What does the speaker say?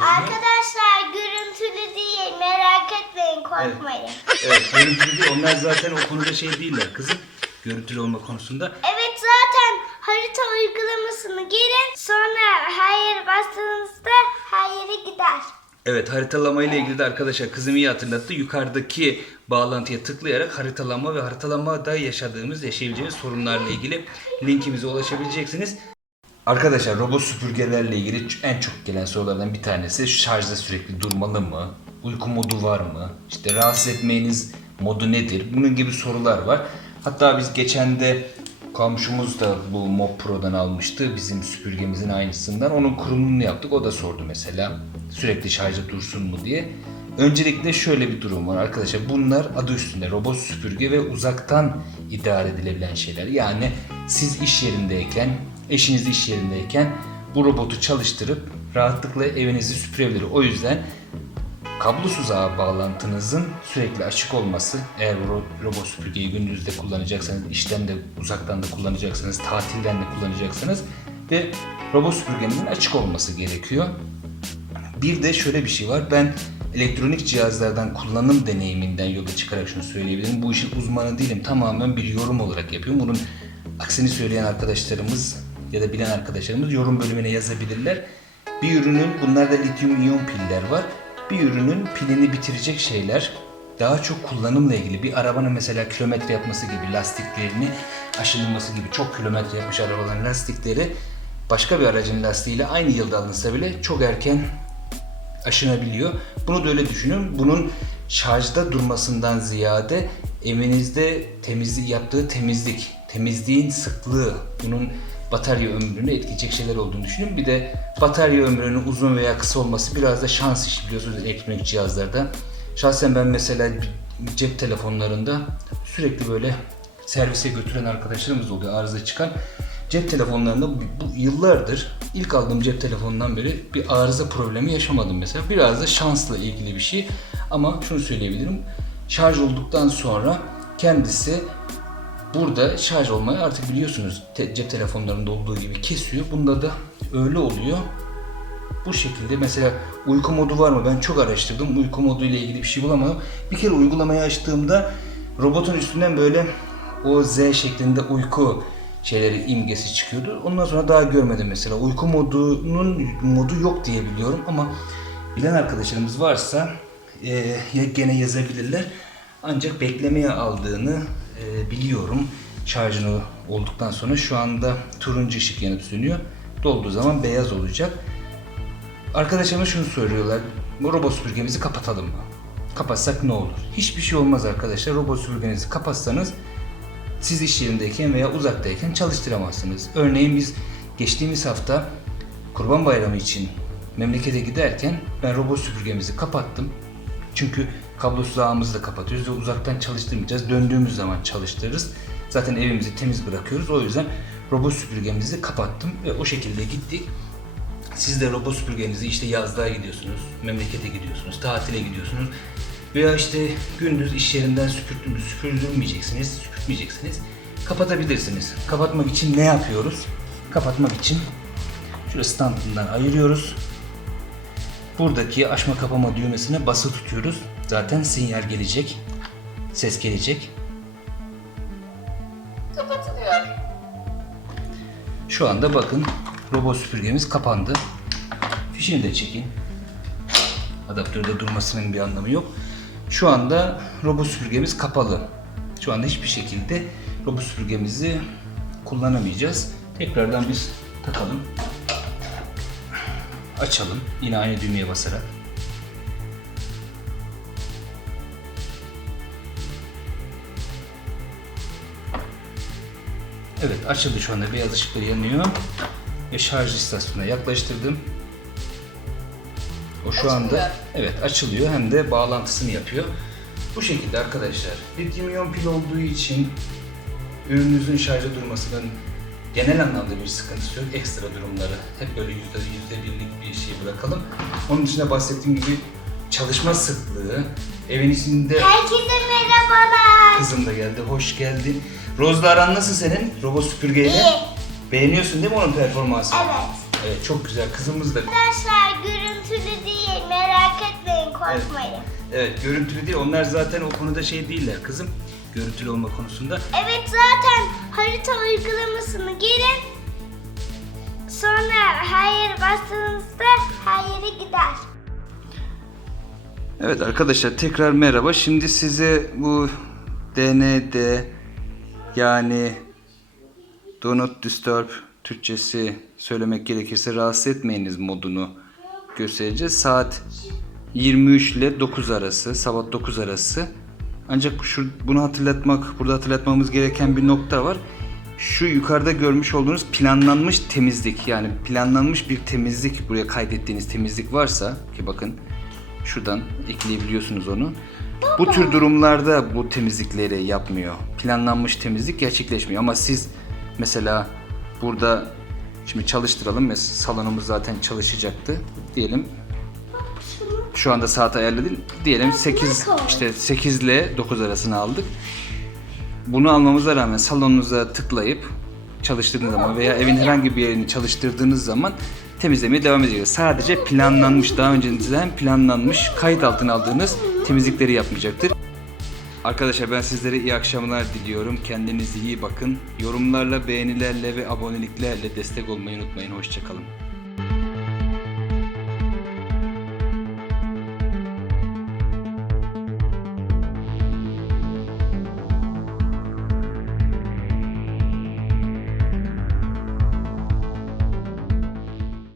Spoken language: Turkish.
Arkadaşlar görüntülü değil merak etmeyin korkmayın. Evet, görüntülü değil. Onlar zaten o konuda şey değiller kızım. Görüntülü olma konusunda. Evet zaten harita uygulamasını girin sonra yere bastığınızda her yere gider. Evet, haritalama ile ilgili de arkadaşlar kızım iyi hatırlattı. Yukarıdaki bağlantıya tıklayarak haritalama ve haritalama yaşadığımız, yaşayabileceğimiz sorunlarla ilgili linkimize ulaşabileceksiniz. Arkadaşlar robot süpürgelerle ilgili en çok gelen sorulardan bir tanesi şarjda sürekli durmalı mı? Uyku modu var mı? İşte rahatsız etmeyiniz modu nedir? Bunun gibi sorular var. Hatta biz geçen de komşumuz da bu Mob Pro'dan almıştı. Bizim süpürgemizin aynısından. Onun kurulumunu yaptık. O da sordu mesela sürekli şarjda dursun mu diye. Öncelikle şöyle bir durum var arkadaşlar. Bunlar adı üstünde robot süpürge ve uzaktan idare edilebilen şeyler. Yani siz iş yerindeyken, eşiniz iş yerindeyken bu robotu çalıştırıp rahatlıkla evinizi süpürebilir. O yüzden kablosuz ağ bağlantınızın sürekli açık olması, eğer ro- robot süpürgeyi gündüzde kullanacaksanız, işten de uzaktan da kullanacaksanız, tatilden de kullanacaksanız ve robot süpürgenizin açık olması gerekiyor. Bir de şöyle bir şey var. Ben elektronik cihazlardan kullanım deneyiminden yola çıkarak şunu söyleyebilirim. Bu işin uzmanı değilim. Tamamen bir yorum olarak yapıyorum. Bunun aksini söyleyen arkadaşlarımız ya da bilen arkadaşlarımız yorum bölümüne yazabilirler. Bir ürünün, bunlarda lityum iyon piller var. Bir ürünün pilini bitirecek şeyler daha çok kullanımla ilgili bir arabanın mesela kilometre yapması gibi lastiklerini aşınılması gibi çok kilometre yapmış arabaların lastikleri başka bir aracın lastiğiyle aynı yılda alınsa bile çok erken aşınabiliyor. Bunu da öyle düşünün. Bunun şarjda durmasından ziyade evinizde temizlik yaptığı temizlik, temizliğin sıklığı, bunun batarya ömrünü etkileyecek şeyler olduğunu düşünün. Bir de batarya ömrünün uzun veya kısa olması biraz da şans işi biliyorsunuz elektronik cihazlarda. Şahsen ben mesela cep telefonlarında sürekli böyle servise götüren arkadaşlarımız oluyor arıza çıkan. Cep telefonlarında bu yıllardır ilk aldığım cep telefonundan beri bir arıza problemi yaşamadım mesela. Biraz da şansla ilgili bir şey. Ama şunu söyleyebilirim. Şarj olduktan sonra kendisi burada şarj olmayı artık biliyorsunuz te- cep telefonlarında olduğu gibi kesiyor. Bunda da öyle oluyor. Bu şekilde mesela uyku modu var mı? Ben çok araştırdım. Uyku modu ile ilgili bir şey bulamadım. Bir kere uygulamayı açtığımda robotun üstünden böyle o Z şeklinde uyku şeyleri imgesi çıkıyordu. Ondan sonra daha görmedim mesela. Uyku modunun modu yok diye biliyorum ama bilen arkadaşlarımız varsa e, gene yazabilirler. Ancak beklemeye aldığını e, biliyorum. Şarjını olduktan sonra şu anda turuncu ışık yanıp sönüyor. Dolduğu zaman beyaz olacak. Arkadaşlarıma şunu soruyorlar. Bu robot süpürgemizi kapatalım mı? Kapatsak ne olur? Hiçbir şey olmaz arkadaşlar. Robot süpürgenizi kapatsanız siz iş yerindeyken veya uzaktayken çalıştıramazsınız. Örneğin biz geçtiğimiz hafta Kurban Bayramı için memlekete giderken ben robot süpürgemizi kapattım. Çünkü kablosuz ağımızı da kapatıyoruz ve uzaktan çalıştırmayacağız. Döndüğümüz zaman çalıştırırız. Zaten evimizi temiz bırakıyoruz. O yüzden robot süpürgemizi kapattım ve o şekilde gittik. Siz de robot süpürgenizi işte yazlığa gidiyorsunuz, memlekete gidiyorsunuz, tatile gidiyorsunuz. Veya işte gündüz iş yerinden süpürtüm, süpürdürmeyeceksiniz, süpürtmeyeceksiniz. Kapatabilirsiniz. Kapatmak için ne yapıyoruz? Kapatmak için şöyle standından ayırıyoruz. Buradaki açma kapama düğmesine bası tutuyoruz. Zaten sinyal gelecek. Ses gelecek. Kapatılıyor. Şu anda bakın robot süpürgemiz kapandı. Fişini de çekin. Adaptörde durmasının bir anlamı yok. Şu anda robot süpürgemiz kapalı. Şu anda hiçbir şekilde robot süpürgemizi kullanamayacağız. Tekrardan biz takalım. Açalım. Yine aynı düğmeye basarak. Evet açıldı şu anda beyaz ışıkları yanıyor. Ve şarj istasyonuna yaklaştırdım. O şu anda evet açılıyor hem de bağlantısını yapıyor. Bu şekilde arkadaşlar. Lityum iyon pil olduğu için ürününüzün şarjda durmasının genel anlamda bir sıkıntısı yok. Ekstra durumları hep böyle yüzde yüzde birlik bir şey bırakalım. Onun dışında bahsettiğim gibi çalışma sıklığı, evin içinde Herkese merhabalar. kızım da geldi, hoş geldin. Rozla aran nasıl senin robot süpürgeyle? İyi. Beğeniyorsun değil mi onun performansını? Evet. Evet çok güzel. Kızımız da Arkadaşlar görüntülü değil merak etmeyin korkmayın. Evet görüntülü değil. Onlar zaten o konuda şey değiller kızım. Görüntülü olma konusunda. Evet zaten harita uygulamasını girin. Sonra her yere bastığınızda her yere gider. Evet arkadaşlar tekrar merhaba. Şimdi size bu DND yani Do Not Disturb Türkçesi söylemek gerekirse rahatsız etmeyiniz modunu göstereceğiz. Saat 23 ile 9 arası, sabah 9 arası. Ancak şu bunu hatırlatmak, burada hatırlatmamız gereken bir nokta var. Şu yukarıda görmüş olduğunuz planlanmış temizlik yani planlanmış bir temizlik buraya kaydettiğiniz temizlik varsa ki bakın şuradan ekleyebiliyorsunuz onu. Bu tür durumlarda bu temizlikleri yapmıyor. Planlanmış temizlik gerçekleşmiyor ama siz mesela burada şimdi çalıştıralım. Mesela salonumuz zaten çalışacaktı. Diyelim şu anda saat ayarlı değil. Diyelim 8 işte 8 ile 9 arasını aldık. Bunu almamıza rağmen salonunuza tıklayıp çalıştırdığınız zaman veya evin herhangi bir yerini çalıştırdığınız zaman temizlemeye devam ediyor. Sadece planlanmış, daha önceden planlanmış, kayıt altına aldığınız temizlikleri yapmayacaktır. Arkadaşlar ben sizlere iyi akşamlar diliyorum. Kendinize iyi bakın. Yorumlarla, beğenilerle ve aboneliklerle destek olmayı unutmayın. Hoşçakalın.